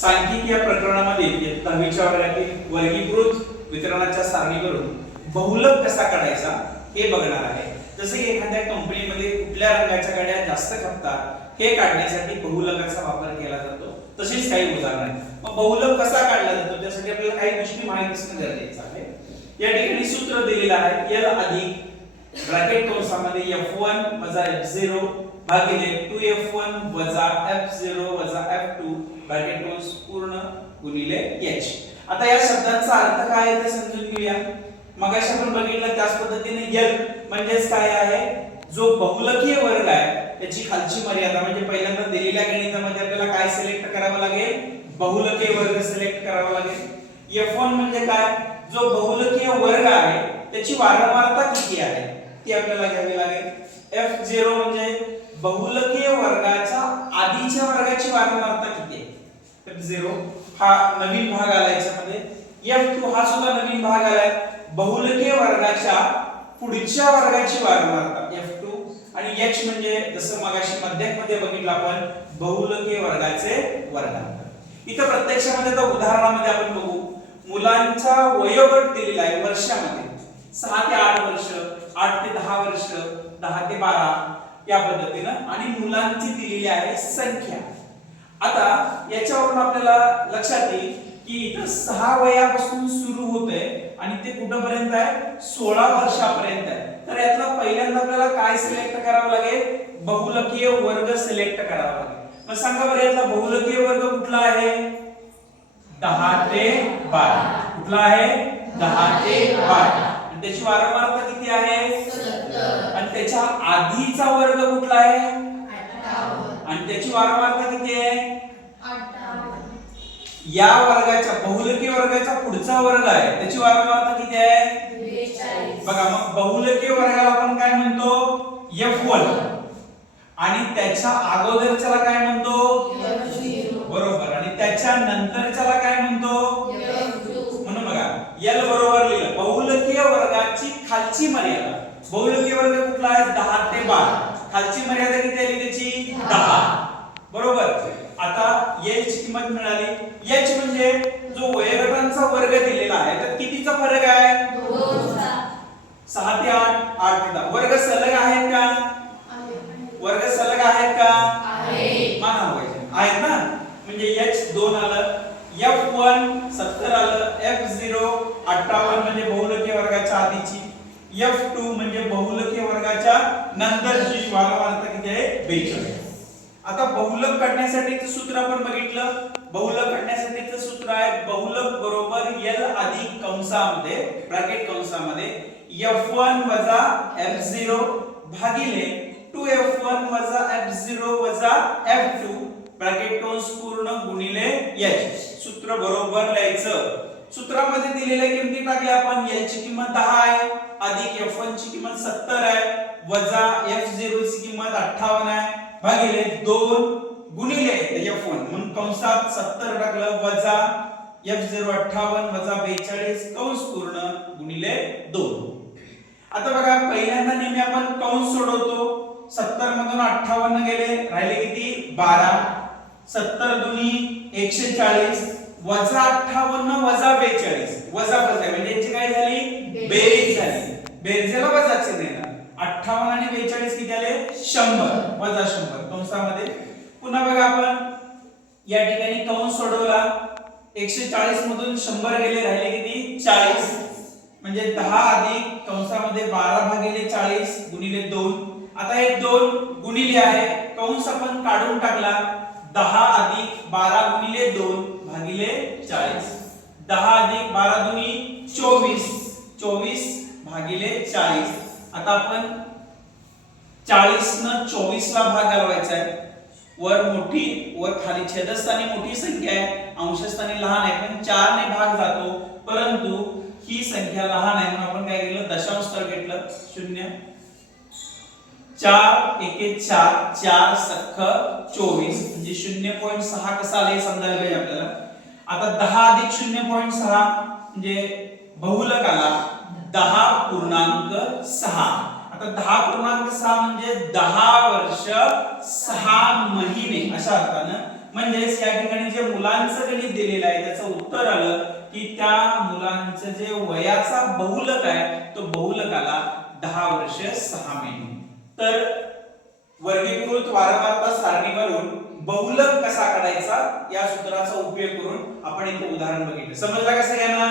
सांख्यिकीय या प्रकरणामध्ये दहावीच्या वर्गातील वर्गीकृत वितरणाच्या सारणीवरून बहुलक कसा काढायचा हे बघणार आहे. जसे की एखाद्या कंपनीमध्ये कुठल्या रंगाच्या गाड्या जास्त खपतात हे काढण्यासाठी बहुलकाचा वापर केला जातो. तसेच काही उदाहरण आहेत. मग बहुलक कसा काढला जातो त्यासाठी आपल्याला काही गोष्टी माहीत असणं गरजेचं आहे. या ठिकाणी सूत्र दिलेलं आहे एल अधिक ब्रॅकेट कंसामध्ये F1 वजा F0 भागिले 2F1 वजा F0 वजा F2 ब्रॅकेट क्लोज पूर्ण गुणिले H. आता या शब्दांचा अर्थ काय आहे ते समजून घेऊया. मगाशी आपण बघितलं त्याच पद्धतीने एल म्हणजेच काय आहे? जो बहुलकीय वर्ग आहे त्याची खालची मर्यादा म्हणजे पहिल्यांदा दिलेल्या गणितामध्ये आपल्याला काय सिलेक्ट करावं लागेल? बहुलकीय वर्ग सिलेक्ट करावा लागेल. F1 म्हणजे काय? जो बहुलकीय वर्ग आहे त्याची वारंवारता किती आहे? ती आपल्याला घ्यावी लागेल. एफ झिरो म्हणजे बहुलकीय वर्गाच्या आधीच्या वर्गाची वारंवारता किती आहे? झिरो हा नवीन भाग आला याच्यामध्ये. F2 हा सुद्धा नवीन भाग आलाय. बहुलकीय वर्गाच्या पुढच्या वर्गाची वारंवारता F2 आणि एच म्हणजे जसं मगाशी मध्यामध्ये बघितलं आपण बहुलकीय वर्गाचे वर्गांतर. इथं प्रत्यक्षामध्ये तर उदाहरणामध्ये आपण बघू. मुलांचा वयोगट दिलेला आहे वर्षामध्ये. सहा ते आठ वर्ष आठ ते दहा वर्ष दहा ते बारा या पद्धतीनं आणि मुलांची दिलेली आहे संख्या. आता याच्यावरून आपल्याला लक्षात येईल की इथं सहा वयापासून सुरू होते आणि ते कुठपर्यंत आहे? सोळा वर्षापर्यंत आहे. तर यातला पहिल्यांदा आपल्याला काय सिलेक्ट करावं लागेल? बहुलकीय वर्ग सिलेक्ट करावा लागेल. मग सांगा बरं यातला बहुलकीय वर्ग कुठला आहे? दहा ते बारा. कुठला आहे? दहा ते बारा. त्याची वारंवारता किती त्याच्या आधीचा वर्ग कुठला आहे? आणि त्याची वारंवारता किती आहे? या वर्गाच्या बहुलकीय वर्गाचा पुढचा वर्ग आहे. त्याची वारंवारता किती आहे? बघा मग बहुलकीय वर्गाला आपण काय म्हणतो? F1 आणि त्याच्या अगोदरच्याला काय म्हणतो? बरोबर. आणि त्याच्या नंतरच्याला काय म्हणतो? म्हणून बघा L बरोबर लिहिलं. बहुलकीय वर्गाची खालची मर्यादा. बहुलकीय वर्ग कुठला आहे? 10 ते 12 खालची मर्यादा किती आली त्याची 10 बरोबर? आता L ची किंमत मिळाली. H म्हणजे जो वयोगटांचा वर्ग दिलेला आहे तर कितीचा फरक आहे? 6 ते 8 8 ते 10 वर्ग सलग आहेत का? वर्ग सलग आहेत का? माना पाहिजे. आहेत ना? म्हणजे H 2 आलं F1 70 आलं F0 58 म्हणजे बहुलकीय वर्गाच्या आधीची F2 बहुलकीय वर्गाच्या नंतरची वारंवारता किती आहे 42 आता बहुलक काढण्यासाठीचं सूत्र आपण बघितलं. बहुलक काढण्यासाठीचं सूत्र आहे बहुलक बरोबर एल अधिक कंसामध्ये ब्रॅकेट कंसामध्ये एफ वन वजा F0 भागिले 2F1 वजा F0 वजा F2 ब्रॅकेट कंस पूर्ण गुणिले एच सूत्र बरोबर लिहायचं. सूत्रामध्ये दिलेल्या किमती टाकल्या आपण. L ची किंमत दहा आहे. अधिक एफ वन ची किंमत 70 आहे. वजा एफ झिरो ची किंमत 58 आहे. भागिले दोन गुणिले F1 म्हणून कंसात 70 टाकलं. वजा F0 58 वजा 42 कंस पूर्ण गुणिले दोन. आता बघा पहिल्यांदा नेहमी आपण कंस सोडवतो. 70 मधून 58 गेले. राहिले किती? 12 70 दुनी 140 वजा 58 वजा 42 वजा वजा म्हणजे यांची काय झाली? बेरीज झाली. बेरजेला वजा चिन्ह येणार 58 आणि 42 किती आले? शंभर. वजा शंभर. कंसामध्ये? पुन्हा बघा आपण. या ठिकाणी कंस सोडवला. 140 मधून शंभर गेले राहिले किती? 40 म्हणजे दहा अधिक कंसामध्ये 12 भागिले 40 गुणिले दोन. आता हे दोन गुणिले आहे. कंस आपण काढून टाकला. दहा अधिक 12 गुणिले दोन. भागिले 40 10 अधिक 12 दुनी 24 24 भागिले 40 आता आपण 40 न 24 ला भाग घालवायचा आहे. वर मोठी, वर खाली छेदस्थानी मोठी संख्या आहे. अंशस्थानी लहान आहे. पण 4 ने भाग जातो. परंतु ही संख्या लहान आहे. म्हणून आपण काय केलं? दशांश स्थळ घेतलं. शून्य. चार, एके चार चार सख्ख, चोवीस. म्हणजे शून्य पॉईंट सहा कसा आले समजायला पाहिजे आपल्याला? आता दहा अधिक शून्य पॉईंट सहा म्हणजे बहुलक आला. दहा पूर्णांक सहा. आता दहा पूर्णांक सहा म्हणजे दहा वर्ष सहा महिने अशा अर्थानं. म्हणजेच या ठिकाणी जे मुलांचं गणित दिलेलं आहे त्याचं उत्तर आलं की त्या मुलांचं जे वयाचा बहुलक आहे तो बहुलकाला दहा वर्ष सहा महिने. तर वर्गीकृत वारंवारता सारणीवरून बहुलक कसा काढायचा या सूत्राचा उपयोग करून आपण इथे उदाहरण बघितलं. समजला का सगळ्यांना?